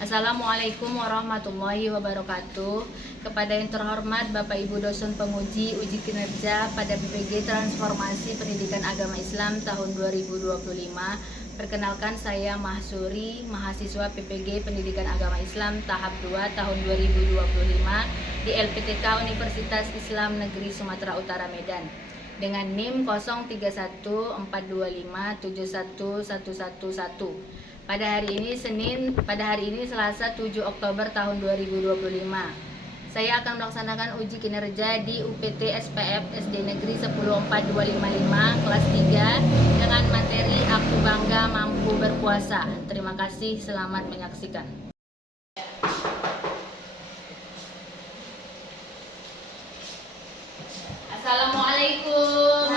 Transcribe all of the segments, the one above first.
Assalamualaikum warahmatullahi wabarakatuh. Kepada yang terhormat Bapak Ibu dosen penguji uji kinerja pada PPG Transformasi Pendidikan Agama Islam tahun 2025. Perkenalkan, saya Mahsuri, mahasiswa PPG Pendidikan Agama Islam tahap 2 tahun 2025 di LPTK Universitas Islam Negeri Sumatera Utara Medan dengan NIM 031425711111. Pada hari ini Selasa 7 Oktober tahun 2025. Saya akan melaksanakan uji kinerja di UPT SPF SD Negeri 104255 kelas 3 dengan materi Aku Bangga Mampu Berpuasa. Terima kasih, selamat menyaksikan. Assalamualaikum.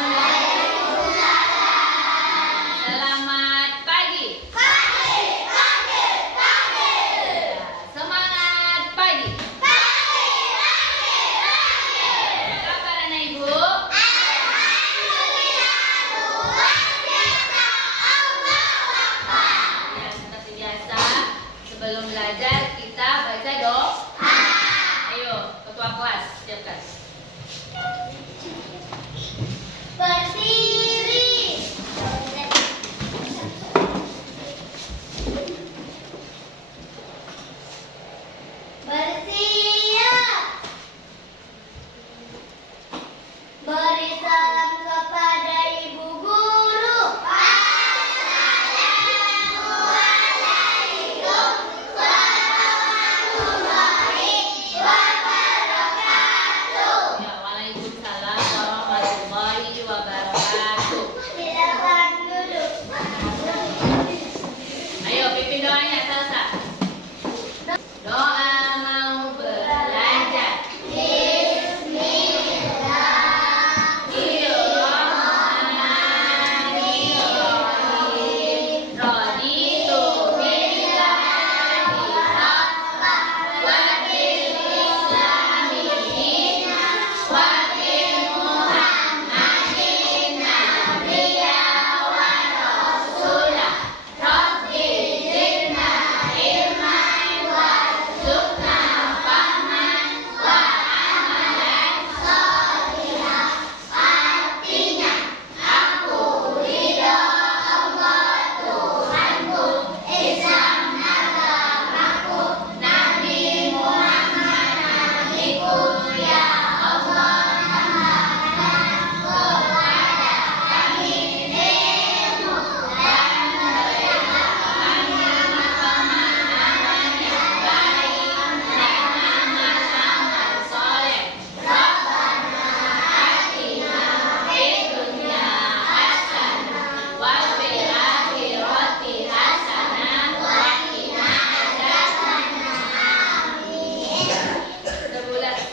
Sebelum belajar kita baca doa. Ayo, ketua kelas siapkan. Berdiri. Bersiap. Beri salam kepada ibu guru.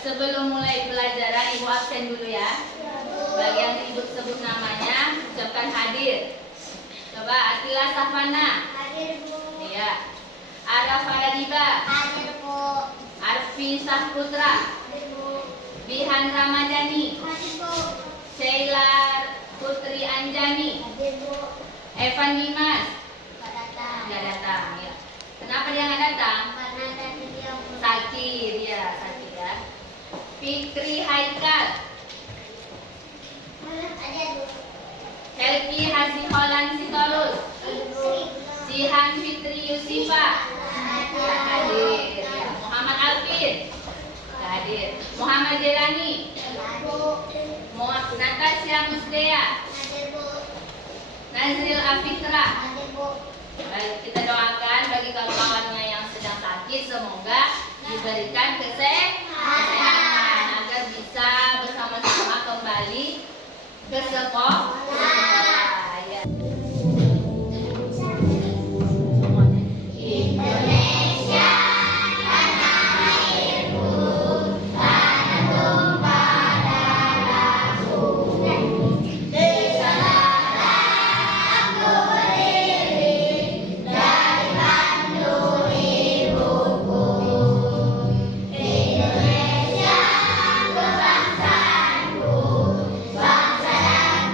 Sebelum mulai pelajaran, Ibu absen dulu ya. Bagi yang Ibu sebut namanya, ucapkan hadir. Coba Atila Safana. Hadir, Bu. Iya. Araf Faradiba. Hadir, Bu. Arfi Sahputra. Hadir, Bu. Bihan Ramadhani. Hadir, Bu. Sheila Putri Anjani. Hadir, Bu. Evan Dimas. Nggak datang. Nggak datang ya. Kenapa dia nggak datang? Karena tadi dia Sakit ya, sakit ya. Fikri Haikal. Hadir, Bu. Helki Hasiholan Sitorus. Hadir, Bu. Jihan Fitri Yusifa. Nggak hadir ya. Muhammad Alvin. Nggak hadir. Muhammad Jelani. Hadir, Bu. Natasha Musdea. Hadir, Bu. Nazril Afitra. Hadir, Bu. Baik, kita doakan bagi kawan-kawannya yang sedang sakit, semoga diberikan kesehatan agar bisa bersama-sama kembali ke sekolah. Ya. Indonesia, tanah airku, tanah tumpah darahku. Di sana aku berdiri dari kandung ibuku. Indonesia kebangsaanku, bangsa dan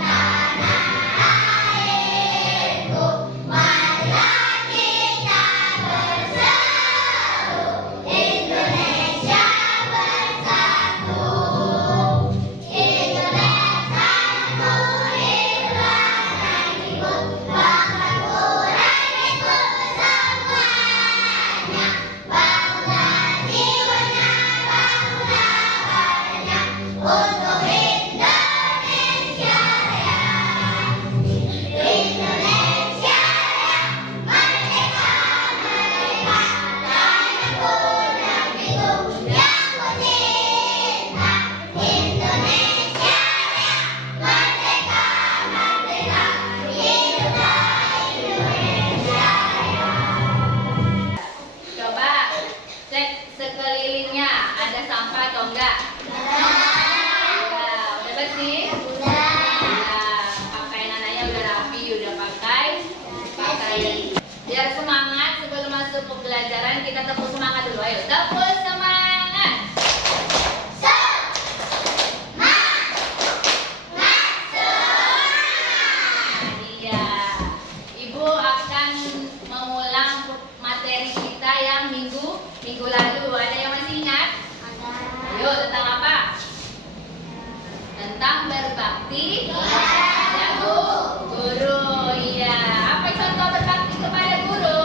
berbakti kepada guru. Iya. Apa contoh berbakti kepada guru?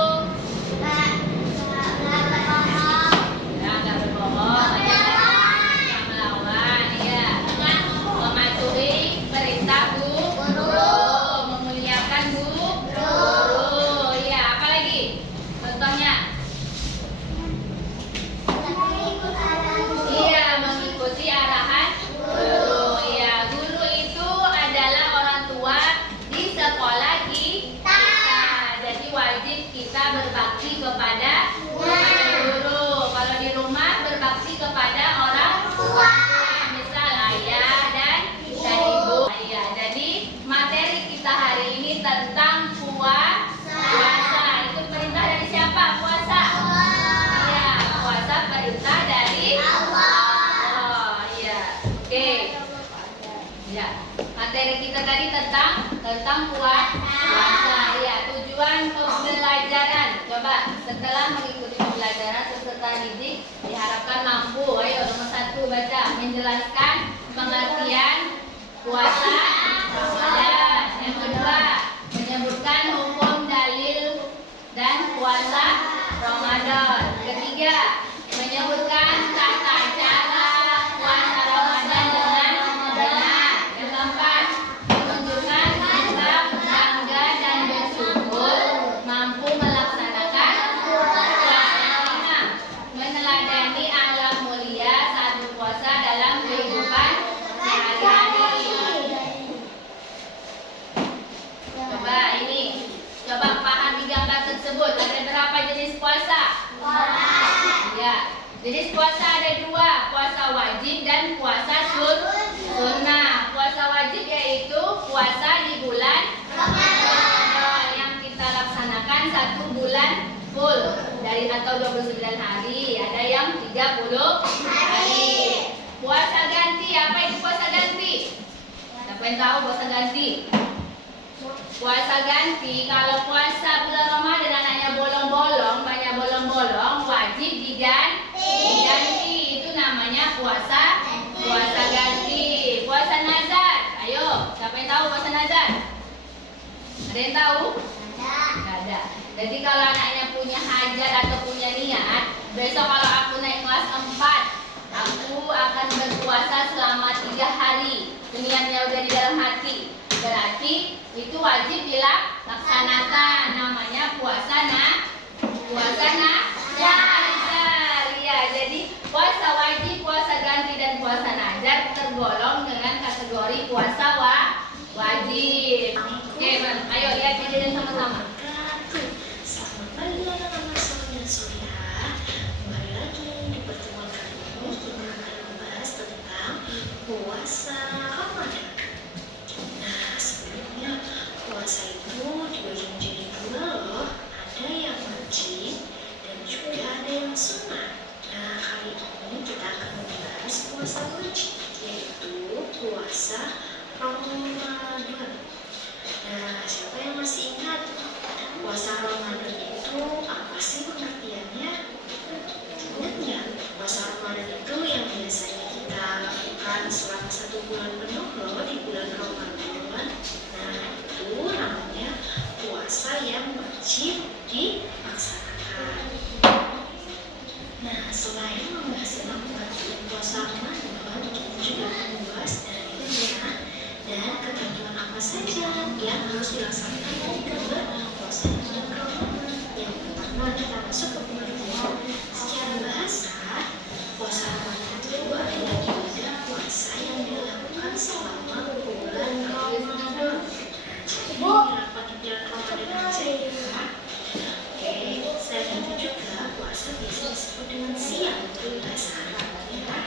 Ya, nggak berbohong. Nggak melawan. Iya. Mematuhi perintah guru. Memuliakan guru. Iya. Apa lagi? Contohnya? Iya, mengikuti arahan guru. Iya, guru itu adalah orang tua di sekolah kita. Jadi wajib kita berbakti kepada guru. Kalau di rumah berbakti kepada orang tua, misal ayah dan ibu. Iya, jadi materi kita hari ini tentang puasa. Itu perintah dari siapa? Puasa. Iya, puasa perintah dari Allah. Iya. Oke. Ya. Materi kita tadi tentang puasa. Ya, tujuan pembelajaran. Coba setelah mengikuti pembelajaran peserta didik diharapkan mampu. Ayo nomor 1 baca menjelaskan pengertian puasa Ramadan. Yang kedua, menyebutkan hukum dalil dan puasa Ramadan. Ketiga, menyebutkan tata cara puasa Ramadan dengan benar. Yang keempat, menunjukkan sikap bangga dan bersyukur mampu melaksanakan puasa. Yang kelima, meneladani akhlak mulia saat berpuasa dalam kehidupan sehari-hari. Coba pahami gambar tersebut. Ada berapa jenis puasa? Ya, jenis puasa ada 2, puasa wajib dan puasa sunnah. Puasa wajib yaitu puasa di bulan Ramadan yang kita laksanakan 1 bulan full dari atau 29 hari. Ada yang 30 hari. Puasa ganti, apa itu puasa ganti? Siapa yang tahu puasa ganti? Puasa ganti, kalau puasa bulan Ramadan anaknya bolong-bolong, banyak bolong-bolong, wajib diganti. Itu namanya puasa ganti. Puasa nazar. Ayo, siapa yang tahu puasa nazar? Ada yang tahu? Nggak ada. Jadi kalau anaknya punya hajat atau punya niat, besok kalau aku naik kelas 4, aku akan berpuasa selama 3 hari. Niatnya udah di dalam hati. Berarti itu wajib dilaksanakan. Namanya puasa nazar. Iya, jadi puasa wajib, puasa ganti dan puasa nazar tergolong dengan kategori puasa wajib. Oke, ayo lihat videonya sama-sama. Selamat pagi anak-anak dan soleha. Kembali lagi di pertemuan kali ini kita akan membahas tentang puasa Ramadan. Nah, sebelumnya puasa itu dibagi menjadi 2 loh. Ada yang wajib dan juga ada yang sunnah. Nah, kali ini kita akan membahas puasa wajib, yaitu puasa Ramadan. Nah, siapa yang masih ingat puasa Ramadan itu apa sih pengertiannya? Ingat nggak? Puasa Ramadan itu yang biasanya kita lakukan selama 1 bulan penuh loh di bulan Ramadan. Nah, itu namanya puasa yang wajib dilaksanakan. Nah, selain membahas tentang puasa Ramadan, kita juga akan membahas dalilnya dan ketentuan apa saja yang harus dilaksanakan ketika berpuasa di bulan Ramadan. Yang pertama, kita masuk ke pengertian. Secara bahasa, puasa Ramadan itu adalah ibadah puasa yang dilakukan selama bulan Ramadan. Jadi dilakukan di bulan Ramadan aja ya. Oke, selain itu juga puasa biasa disebut dengan siam dalam bahasa Arab ya.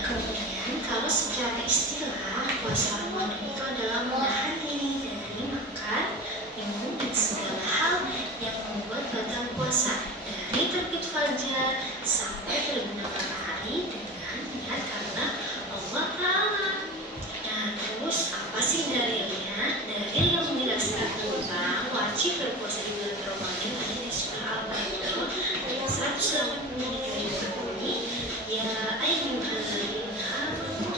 Kemudian kalau secara istilah puasa Ramadan itu adalah menahan diri dari makan, minum dan segala hal yang membuat batal puasa dari terbit fajar sampai terbenam matahari dengan niat karena Allah Ta'ala. Nah, terus apa sih dalilnya? Dalil yang menjelaskan tentang wajib berpuasa di bulan Ramadan ada di surah Al-Baqarah ayat 187 ini. Ya ayyuhalladzina amanu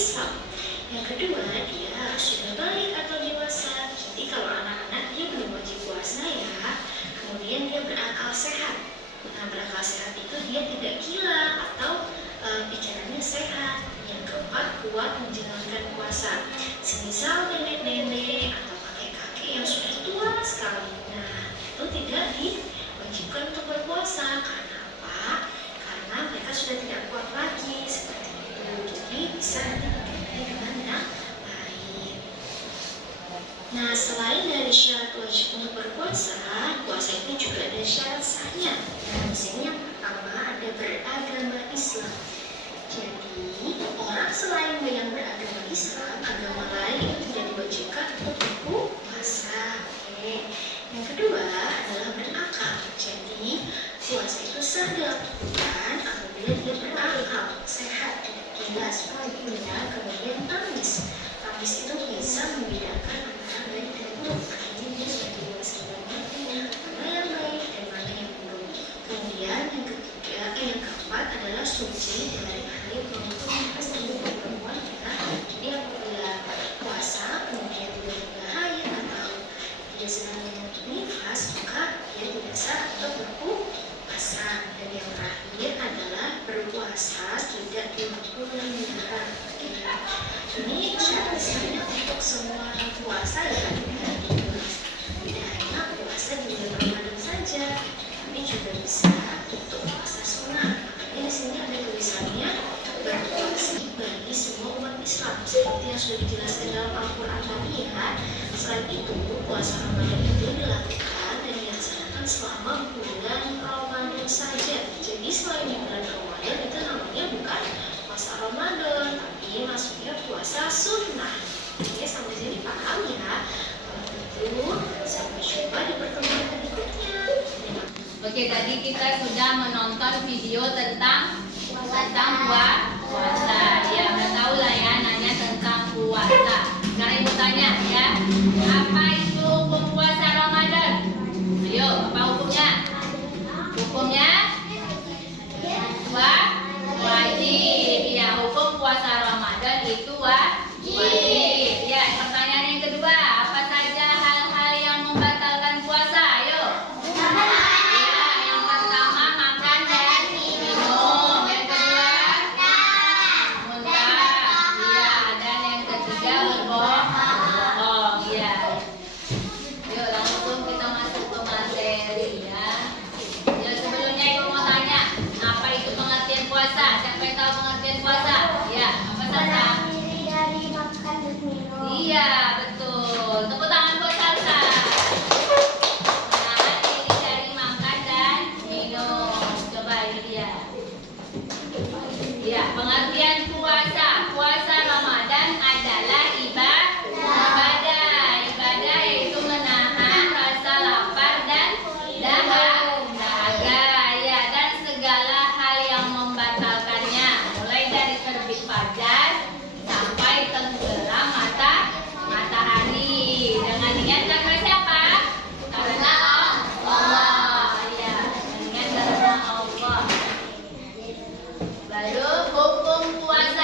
Islam. Yang kedua, dia harus sudah balik atau dewasa. Jadi kalau anak-anak dia belum wajib puasa ya, kemudian dia berakal sehat. Nah, berakal sehat itu dia tidak gila atau pikirannya sehat. Yang keempat, kuat menjalankan puasa. Semisal nenek-nenek atau kakek-kakek yang sudah tua sekali, nah itu tidak diwajibkan untuk berpuasa. Karena apa? Karena mereka sudah tidak kuat lagi seperti itu. Jadi bisa nanti diganti dengan yang lain. Nah, selain dari syarat wajib untuk berpuasa, puasa itu juga ada syarat sahnya. Nah, di sini yang pertama ada beragama Islam. Jadi, orang selain yang beragama Islam, agama lain itu tidak diwajibkan untuk berpuasa. Oke. Yang kedua adalah berakal. Jadi, puasa itu sah dilakukan apabila dia berakal, sehat, tidak gila, punya kemudian tamis. Tamis itu bisa membedakan antara baik dan buruk. Artinya dia sudah dewasa banget, mana yang baik dan mana yang buruk. Kemudian yang ketiga, yang keempat adalah suci dari haid maupun nifas ibu perempuan ya. Jadi apabila puasa kemudian tidak ada haid atau dia sedang menyebut nifas, maka dia tidak sah atau berpuasa. Dan yang terakhir adalah berpuasa tidak di waktu yang dilarang. Ini syarat-syaratnya untuk semua puasa ya, tidak hanya puasa di bulan Ramadan saja, tapi juga bisa untuk puasa sunnah. Makanya di sini ada tulisannya berpuasa bagi semua umat Islam, seperti yang sudah dijelaskan dalam Al-Quran tadi ya. Selain itu, puasa Ramadan itu dilakukan dan dilaksanakan selama bulan Ramadan saja. Jadi selain di bulan Ramadan itu namanya bukan puasa Ramadan, tapi maksudnya puasa sunnah. Oke, sampai sini paham ya? Kalau gitu, sampai jumpa di pertemuan berikutnya. Oke, tadi kita sudah menonton video tentang puasa. Ya, udah tahu lah ya, nanya tentang puasa. Sekarang ibu tanya ya, apa itu hukum puasa Ramadan? Ayo, apa hukumnya? Hukumnya wajib. Ya, hukum puasa Ramadan itu wajib. Ya, pertanyaan yang kedua, apa saja hal-hal yang membatalkan puasa? Ayo. Ya, yang pertama makan dan minum. Yang kedua muntah. Ya, dan yang ketiga berbohong. Ya. Yuk, langsung kita masuk ke materi ya. Ya, sebelumnya ibu mau tanya, apa itu pengertian puasa? Siapa yang tahu pengertian puasa? Ya, apa Salsa? Diri dari makan dan minum. Iya, betul. Tepuk tangan buat Salsa. Menahan diri dari makan dan minum. Coba ini dia. Ya, pengertian puasa. Puasa Ramadan adalah ibadah. Ibadah yaitu menahan rasa lapar dan dahaga. Ya, dan segala hal yang membatalkannya, mulai dari terbit fajar sampai tenggelam matahari. Dengan niat karena siapa? Karena Allah. Ya, dengan niat karena Allah. Lalu hukum puasa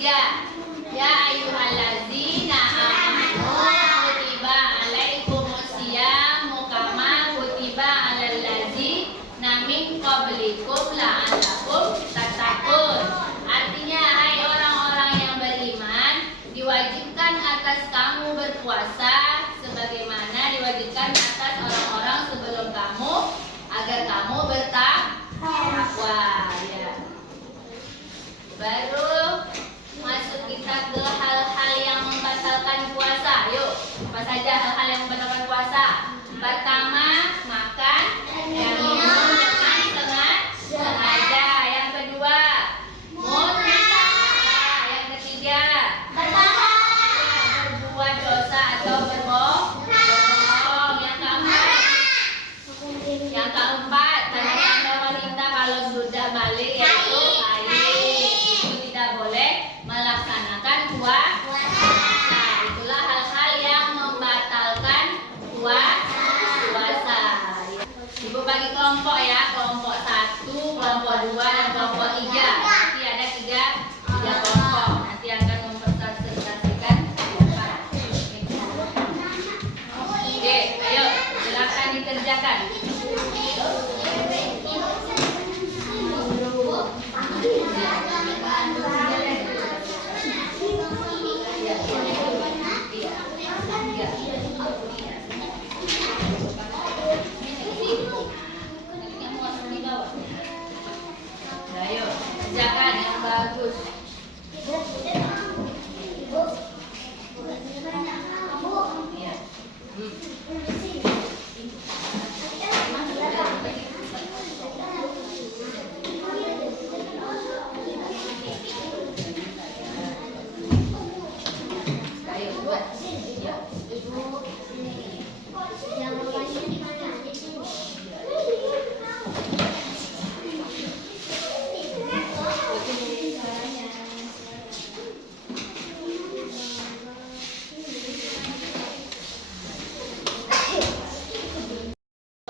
ketiga. Ya ayyuhallazina amanu kutiba alaikumusyamu kama kutiba alal ladzina min qablikum la'allakum tattaqun. Artinya, hai orang-orang yang beriman, diwajibkan atas kamu berpuasa sebagaimana diwajibkan atas orang-orang sebelum kamu agar kamu bertakwa. Ya. Baru masuk kita ke hal-hal yang membatalkan puasa. Yuk, apa saja hal-hal yang membatalkan puasa? Pertama, makan yang minum dengan sengaja. Yang kedua, muntah. Yang ketiga, berbuat dosa atau berbohong. Yang keempat, tanda-tanda wanita kalau sudah balik yaitu melaksanakan puasa. Itulah hal-hal yang membatalkan puasa. Ibu bagi kelompok ya, kelompok 1, kelompok 2, dan kelompok 3. Nanti ada tiga kelompok. Nanti akan mempresentasikan. Oke, ayo silakan dikerjakan. Ayo, kerjakan yang bagus. Iya. Ayo buat. Iya.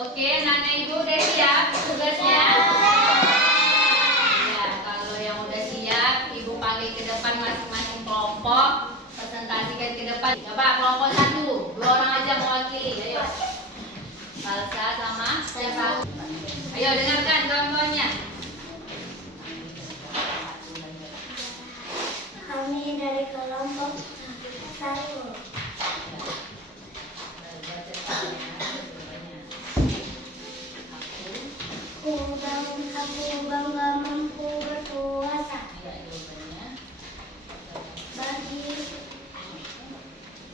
Oke, Nana Ibu udah siap tugasnya? Ya, kalau yang udah siap, Ibu panggil ke depan masing-masing kelompok, presentasikan ke depan. Coba kelompok 1, 2 orang aja mewakili. Ayo. Salsa sama siapa? Ayo dengarkan kawan-kawannya. Kami dari kelompok 1. Aku bangga mampu berpuasa.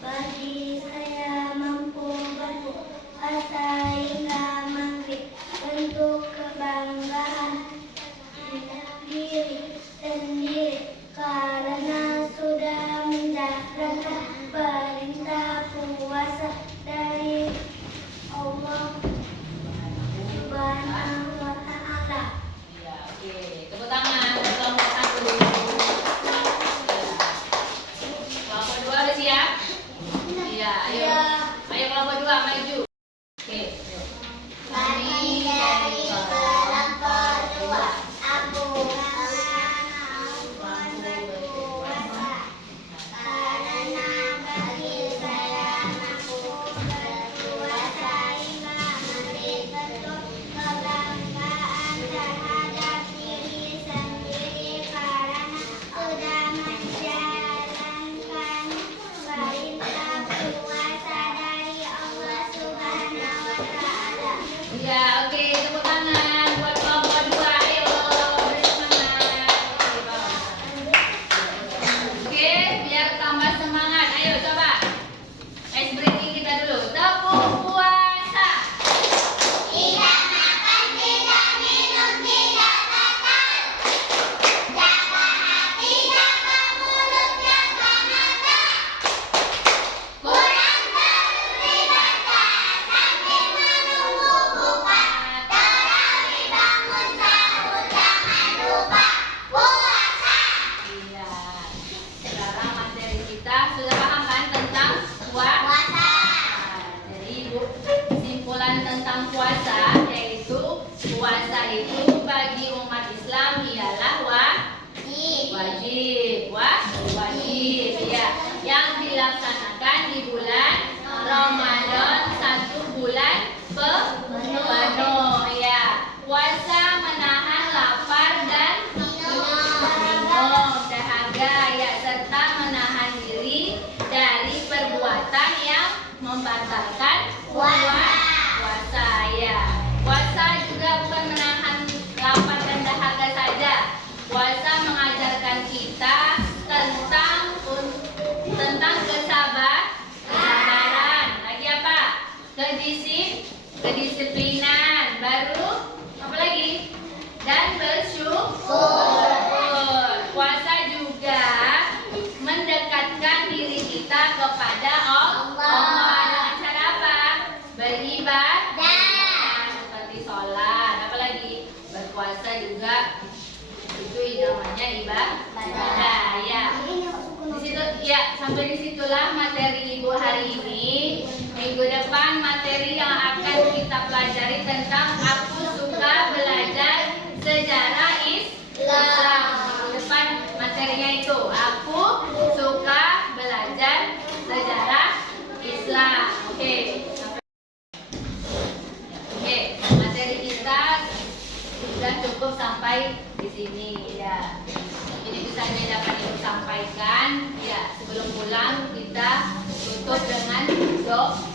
Bagi saya mampu berpuasa hingga maghrib. Untuk kebanggaan dilaksanakan di bulan Ramadan, 1 bulan penuh. Ya, puasa menahan lapar dan minum dahaga, ya, serta menahan diri dari perbuatan yang membatalkan puasa, ya. Puasa juga bukan menahan lapar dan dahaga saja. Puasa mengajarkan kita tentang kesabaran. Lagi apa? Kedisiplinan. Baru apa lagi? Dan bersyukur. Puasa juga mendekatkan diri kita kepada Allah dengan cara apa? Beribadah, seperti sholat. Apa lagi? Berpuasa juga itu namanya ibadah, ya. Di situ, ya, sampai disitulah materi Ibu hari ini. Minggu depan materi yang akan kita pelajari tentang aku suka belajar sejarah Islam. Minggu depan materinya itu aku suka belajar sejarah Islam. Oke. Oke, materi kita sudah cukup sampai di sini, ya. Ini bisa dapat Ibu sampaikan, ya. Sebelum pulang kita tutup dengan doa.